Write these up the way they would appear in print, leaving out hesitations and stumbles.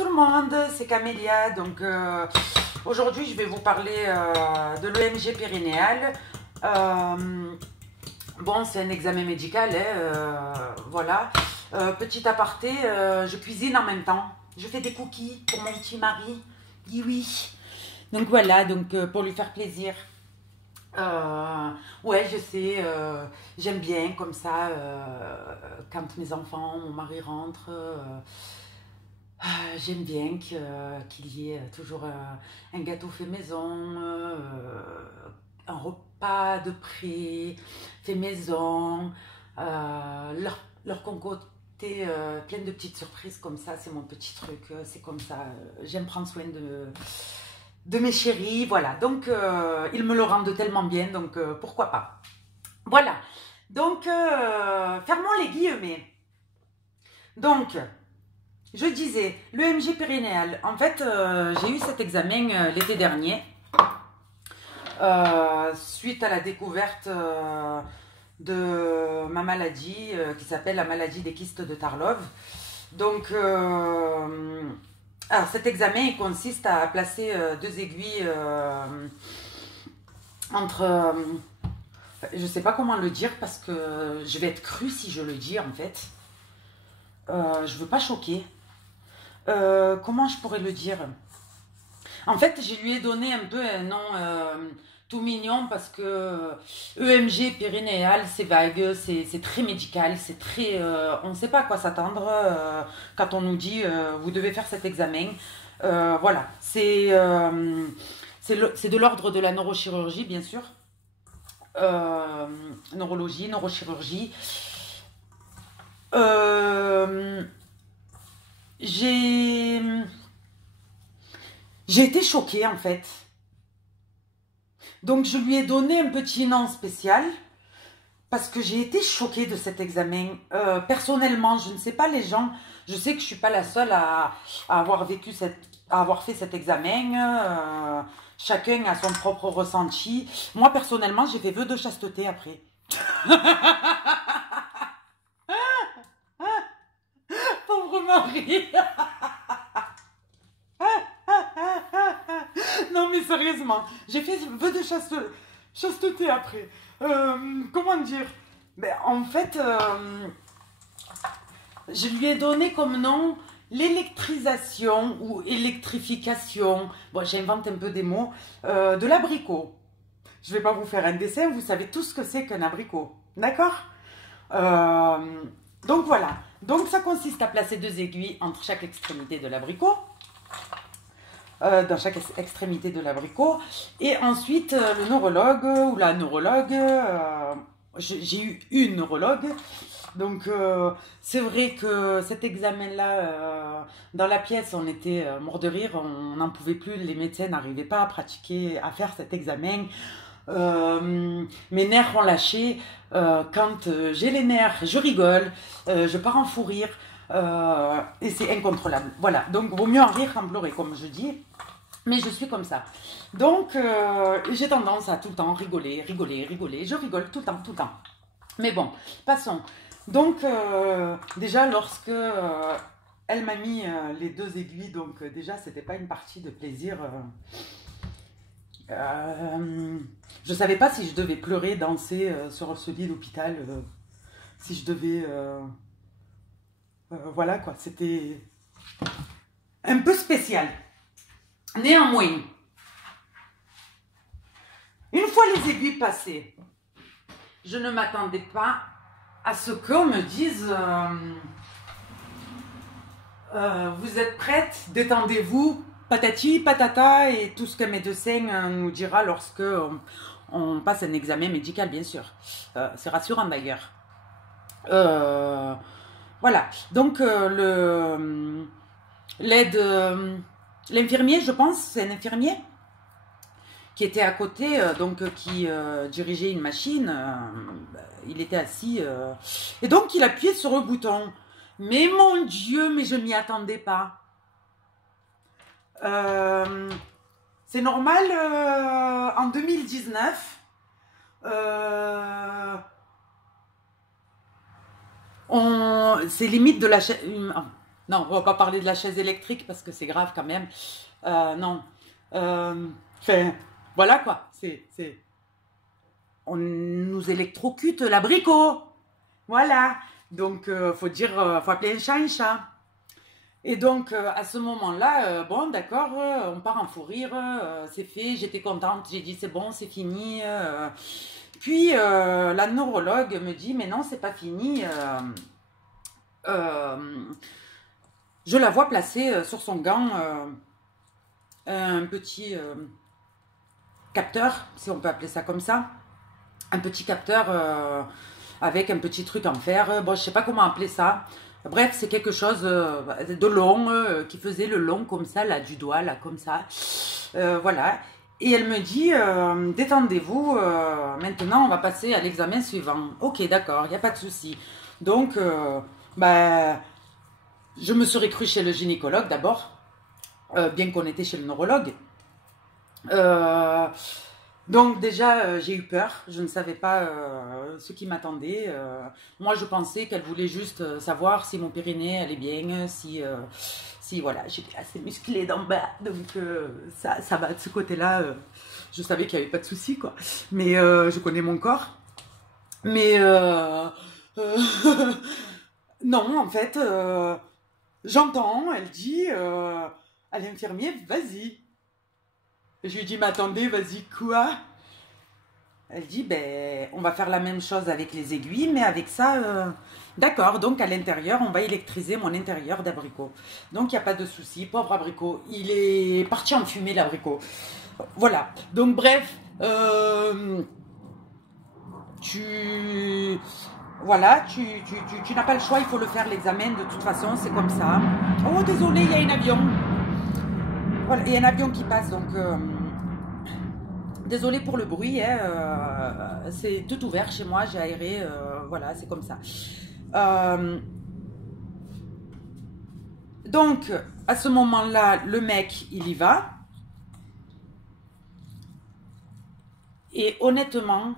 tout le monde, c'est Camélia. Donc aujourd'hui je vais vous parler de l'EMG périnéal. Bon, c'est un examen médical, voilà. Petit aparté, je cuisine en même temps. Je fais des cookies pour mon petit mari. Oui, oui. Donc voilà, donc pour lui faire plaisir. Ouais, je sais, j'aime bien comme ça, quand mes enfants, mon mari rentre, j'aime bien qu'il y ait toujours un gâteau fait maison, un repas de près fait maison, leur concocter plein de petites surprises comme ça, c'est mon petit truc, c'est comme ça, j'aime prendre soin de mes chéris, voilà. Donc, ils me le rendent tellement bien, donc pourquoi pas. Voilà. Donc, fermons les guillemets. Donc, je disais, l'EMG périnéal. En fait, j'ai eu cet examen l'été dernier, suite à la découverte de ma maladie, qui s'appelle la maladie des kystes de Tarlov. Donc, alors cet examen, il consiste à placer deux aiguilles entre... je ne sais pas comment le dire parce que je vais être crue si je le dis en fait. Je ne veux pas choquer. Comment je pourrais le dire? En fait, je lui ai donné un peu un nom tout mignon parce que EMG périnéal, c'est vague, c'est très médical, c'est très... on ne sait pas à quoi s'attendre quand on nous dit vous devez faire cet examen. Voilà, c'est de l'ordre de la neurochirurgie, bien sûr. Neurologie, neurochirurgie. J'ai été choquée en fait. Donc je lui ai donné un petit nom spécial parce que j'ai été choquée de cet examen. Personnellement, je ne sais pas les gens, je sais que je ne suis pas la seule à avoir fait cet examen. Chacun a son propre ressenti. Moi personnellement, j'ai fait vœu de chasteté après. Pauvre mari. Non mais sérieusement, j'ai fait vœu de chasteté après. Comment dire? Ben, en fait, je lui ai donné comme nom l'électrisation ou électrification. Bon, j'invente un peu des mots. De l'abricot. Je ne vais pas vous faire un dessin, vous savez tout ce que c'est qu'un abricot. D'accord? Donc voilà. Donc ça consiste à placer deux aiguilles entre chaque extrémité de l'abricot. Dans chaque extrémité de l'abricot. Et ensuite, le neurologue ou la neurologue, j'ai eu une neurologue. Donc, c'est vrai que cet examen-là, dans la pièce, on était mort de rire, on n'en pouvait plus, les médecins n'arrivaient pas à pratiquer, à faire cet examen. Mes nerfs ont lâché. Quand j'ai les nerfs, je rigole, je pars en fou rire. Et c'est incontrôlable. Voilà, donc vaut mieux en rire qu'en pleurer, comme je dis. Mais je suis comme ça. Donc, j'ai tendance à tout le temps rigoler, rigoler, rigoler. Je rigole tout le temps, tout le temps. Mais bon, passons. Donc, déjà, lorsque elle m'a mis les deux aiguilles, donc déjà, c'était pas une partie de plaisir. Je savais pas si je devais pleurer, danser sur ce lit d'hôpital, si je devais... voilà quoi, c'était un peu spécial. Néanmoins, une fois les aiguilles passées, je ne m'attendais pas à ce qu'on me dise vous êtes prête, détendez-vous, patati, patata, et tout ce qu'un médecin nous dira lorsque on passe un examen médical, bien sûr. C'est rassurant d'ailleurs. Voilà, donc l'infirmier, je pense, c'est un infirmier qui était à côté, donc qui dirigeait une machine, il était assis, et donc il appuyait sur le bouton. Mais mon Dieu, mais je m'y attendais pas. C'est normal, en 2019, c'est limite de la... Non, on va pas parler de la chaise électrique parce que c'est grave quand même. Non. Enfin, voilà quoi. On nous électrocute l'abricot. Voilà. Donc, faut appeler un chat un chat. Et donc, à ce moment-là, bon, d'accord, on part en fou rire, c'est fait, j'étais contente, j'ai dit c'est bon, c'est fini. Puis, la neurologue me dit, mais non, c'est pas fini. Je la vois placer sur son gant un petit capteur, si on peut appeler ça comme ça. Un petit capteur avec un petit truc en fer. Bon, je sais pas comment appeler ça. Bref, c'est quelque chose de long, qui faisait le long comme ça, là, du doigt, là, comme ça. Voilà. Et elle me dit, détendez-vous, maintenant on va passer à l'examen suivant. Ok, d'accord, il n'y a pas de souci. Donc, je me serais cru chez le gynécologue d'abord, bien qu'on était chez le neurologue. Donc déjà, j'ai eu peur, je ne savais pas ce qui m'attendait. Moi, je pensais qu'elle voulait juste savoir si mon périnée allait bien, si voilà, j'étais assez musclée d'en bas, donc ça va de ce côté-là. Je savais qu'il n'y avait pas de souci, quoi. Mais je connais mon corps. Mais non, en fait, j'entends, elle dit à l'infirmier, vas-y. Je lui dis, mais attendez, vas-y, quoi? Elle dit, ben, on va faire la même chose avec les aiguilles, mais avec ça, d'accord, donc à l'intérieur, on va électriser mon intérieur d'abricot. Donc, il n'y a pas de souci, pauvre abricot, il est parti en fumée, l'abricot. Voilà, donc bref, voilà, tu n'as pas le choix, il faut le faire, l'examen, de toute façon, c'est comme ça. Oh, désolé, il y a un avion. Voilà, il y a un avion qui passe, donc désolé pour le bruit, hein, c'est tout ouvert chez moi, j'ai aéré, voilà, c'est comme ça. Donc, à ce moment-là, le mec, il y va. Et honnêtement,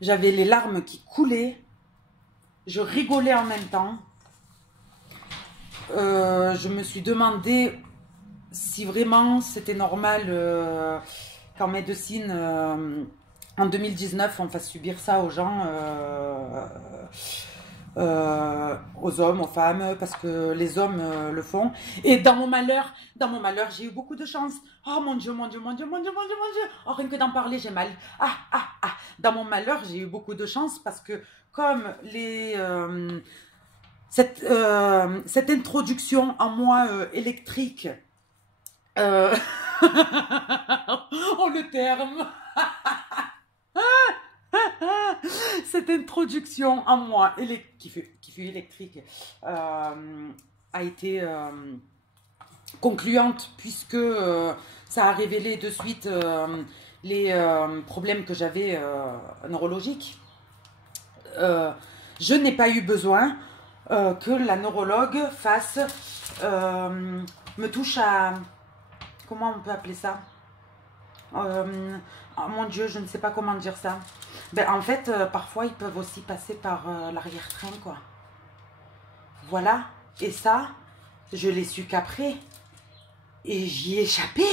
j'avais les larmes qui coulaient, je rigolais en même temps. Je me suis demandé si vraiment c'était normal qu'en médecine, en 2019, on fasse subir ça aux gens, aux hommes, aux femmes, parce que les hommes le font. Et dans mon malheur, j'ai eu beaucoup de chance. Oh mon Dieu, mon Dieu, mon Dieu, mon Dieu, mon Dieu, mon Dieu. Oh, rien que d'en parler, j'ai mal. Dans mon malheur, j'ai eu beaucoup de chance parce que comme cette introduction en moi électrique, oh le terme, cette introduction en moi qui fut électrique a été concluante puisque ça a révélé de suite les problèmes que j'avais neurologiques. Je n'ai pas eu besoin que la neurologue me touche à, comment on peut appeler ça, oh mon Dieu, je ne sais pas comment dire ça. Ben, en fait, parfois, ils peuvent aussi passer par l'arrière-train, quoi. Voilà. Et ça, je l'ai su qu'après. Et j'y ai échappé.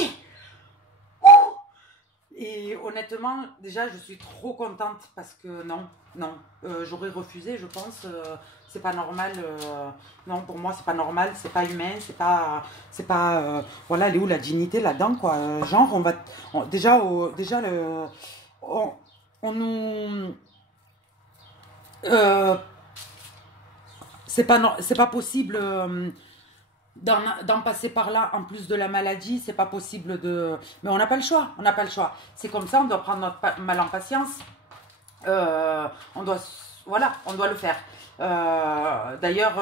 Et honnêtement, déjà, je suis trop contente parce que non, j'aurais refusé, je pense. C'est pas normal. Non, pour moi, c'est pas normal, c'est pas humain, c'est pas, voilà, elle est où la dignité là-dedans, quoi. Genre, on nous, c'est pas possible. D'en passer par là, en plus de la maladie, c'est pas possible de... Mais on n'a pas le choix, on n'a pas le choix. C'est comme ça, on doit prendre notre mal en patience. Voilà, on doit le faire. D'ailleurs,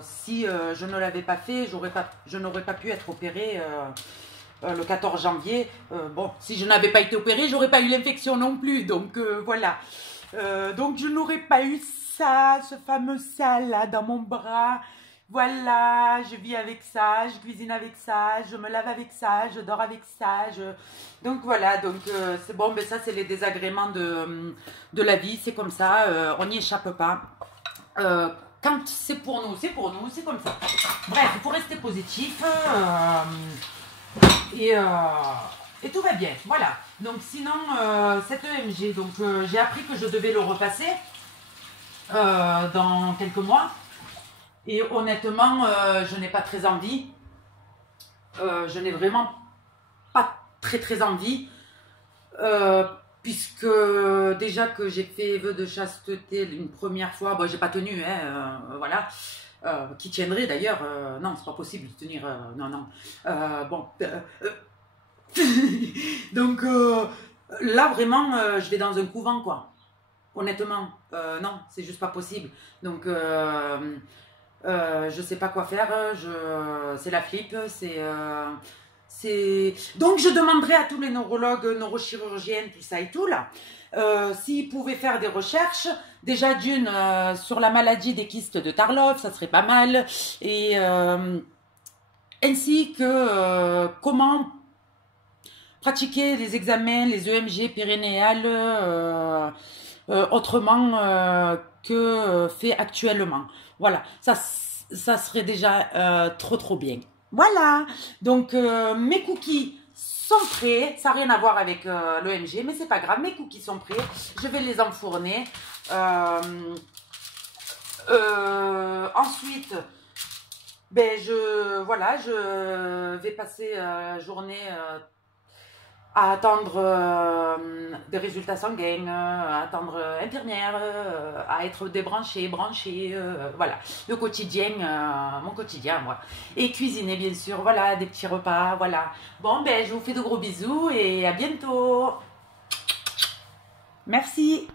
si je ne l'avais pas fait, je n'aurais pas pu être opérée le 14 janvier. Bon, si je n'avais pas été opérée, j'aurais pas eu l'infection non plus. Donc, voilà. Donc, je n'aurais pas eu ça, ce fameux ça là dans mon bras. Voilà, je vis avec ça, je cuisine avec ça, je me lave avec ça, je dors avec ça. Donc voilà, donc c'est bon, mais ça c'est les désagréments de la vie, c'est comme ça, on n'y échappe pas. quand c'est pour nous, c'est comme ça. Bref, il faut rester positif et tout va bien. Voilà. Donc sinon, cet EMG, donc j'ai appris que je devais le repasser dans quelques mois. Et honnêtement, je n'ai pas très envie. Je n'ai vraiment pas très envie. Puisque déjà que j'ai fait vœu de chasteté une première fois, bon j'ai pas tenu, hein, voilà, qui tiendrait d'ailleurs, non c'est pas possible de tenir, non, bon, donc là vraiment je vais dans un couvent quoi, honnêtement, non c'est juste pas possible, donc je sais pas quoi faire, c'est la flippe, donc je demanderai à tous les neurologues, neurochirurgiennes, tout ça et tout là, s'ils pouvaient faire des recherches, déjà d'une sur la maladie des kystes de Tarlov, ça serait pas mal, et ainsi que comment pratiquer les examens, les EMG périnéales autrement que fait actuellement. Voilà, ça serait déjà trop bien. Voilà, donc mes cookies sont prêts, ça n'a rien à voir avec l'EMG, mais c'est pas grave, mes cookies sont prêts, je vais les enfourner. Ensuite, ben voilà, je vais passer la journée à attendre des résultats sanguins, à attendre infirmière, à être débranché, branché, voilà, le quotidien, mon quotidien, moi. Et cuisiner, bien sûr, voilà, des petits repas, voilà. Bon, ben, je vous fais de gros bisous et à bientôt. Merci.